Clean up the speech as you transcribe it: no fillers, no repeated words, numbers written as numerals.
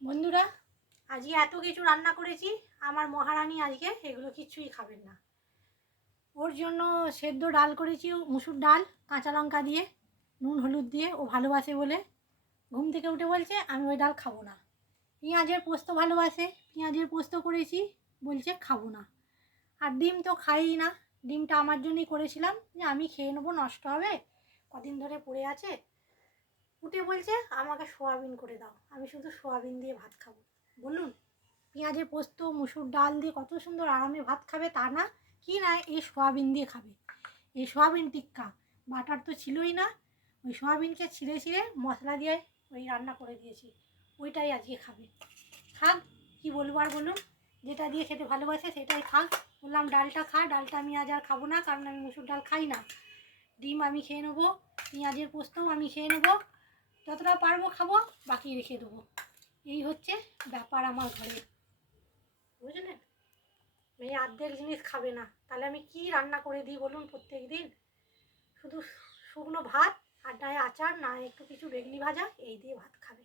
বন্ধুরা, আজকে এত কিছু রান্না করেছি। আমার মহারানী আজকে এগুলো কিছুই খাবেন না। ওর জন্য সেদ্ধ ডাল করেছি, মুসুর ডাল কাঁচা লঙ্কা দিয়ে, নুন হলুদ দিয়ে। ও ভালোবাসে বলে ঘুম থেকে উঠে বলছে আমি ওই ডাল খাবো না। পেঁয়াজের পোস্ত ভালোবাসে, পেঁয়াজের পোস্ত করেছি, বলছে খাবো না। আর ডিম তো খাইই না। ডিমটা আমার জন্যই করেছিলাম যে আমি খেয়ে নেবো, নষ্ট হবে, কদিন ধরে পড়ে আছে। উঠে বলছে আমাকে সোয়াবিন করে দাও, আমি শুধু সোয়াবিন দিয়ে ভাত খাবো। বলুন, পেঁয়াজের পোস্ত মুসুর ডাল দিয়ে কত সুন্দর আরামে ভাত খাবে, তা না, কি না এই সোয়াবিন দিয়ে খাবে। এই সোয়াবিন টিক্কা, বাটার তো ছিলই না, ওই সোয়াবিনকে ছিঁড়ে ছিঁড়ে মশলা দিয়ে ওই রান্না করে দিয়েছি, ওইটাই আজকে খাবে। খাক, কি বলবো আর বলুন, যেটা দিয়ে খেতে ভালোবাসে সেটাই খাক। বললাম ডালটা খা, ডালটা আমি আজ আর খাবো না, কারণ আমি মুসুর ডাল খাই না। ডিম আমি খেয়ে নেবো, পেঁয়াজের পোস্তও আমি খেয়ে নেবো, যতটা পারবো খাবো, বাকি রেখে দেবো। এই হচ্ছে ব্যাপার আমার ঘরে, বুঝলেন। এই অর্ধেক জিনিস খাবে না, তাহলে আমি কি রান্না করে দিই বলুন প্রত্যেক দিন? শুধু শুকনো ভাত আর না আচার, না একটু কিছু বেগনি ভাজা, এই দিয়ে ভাত খাবে।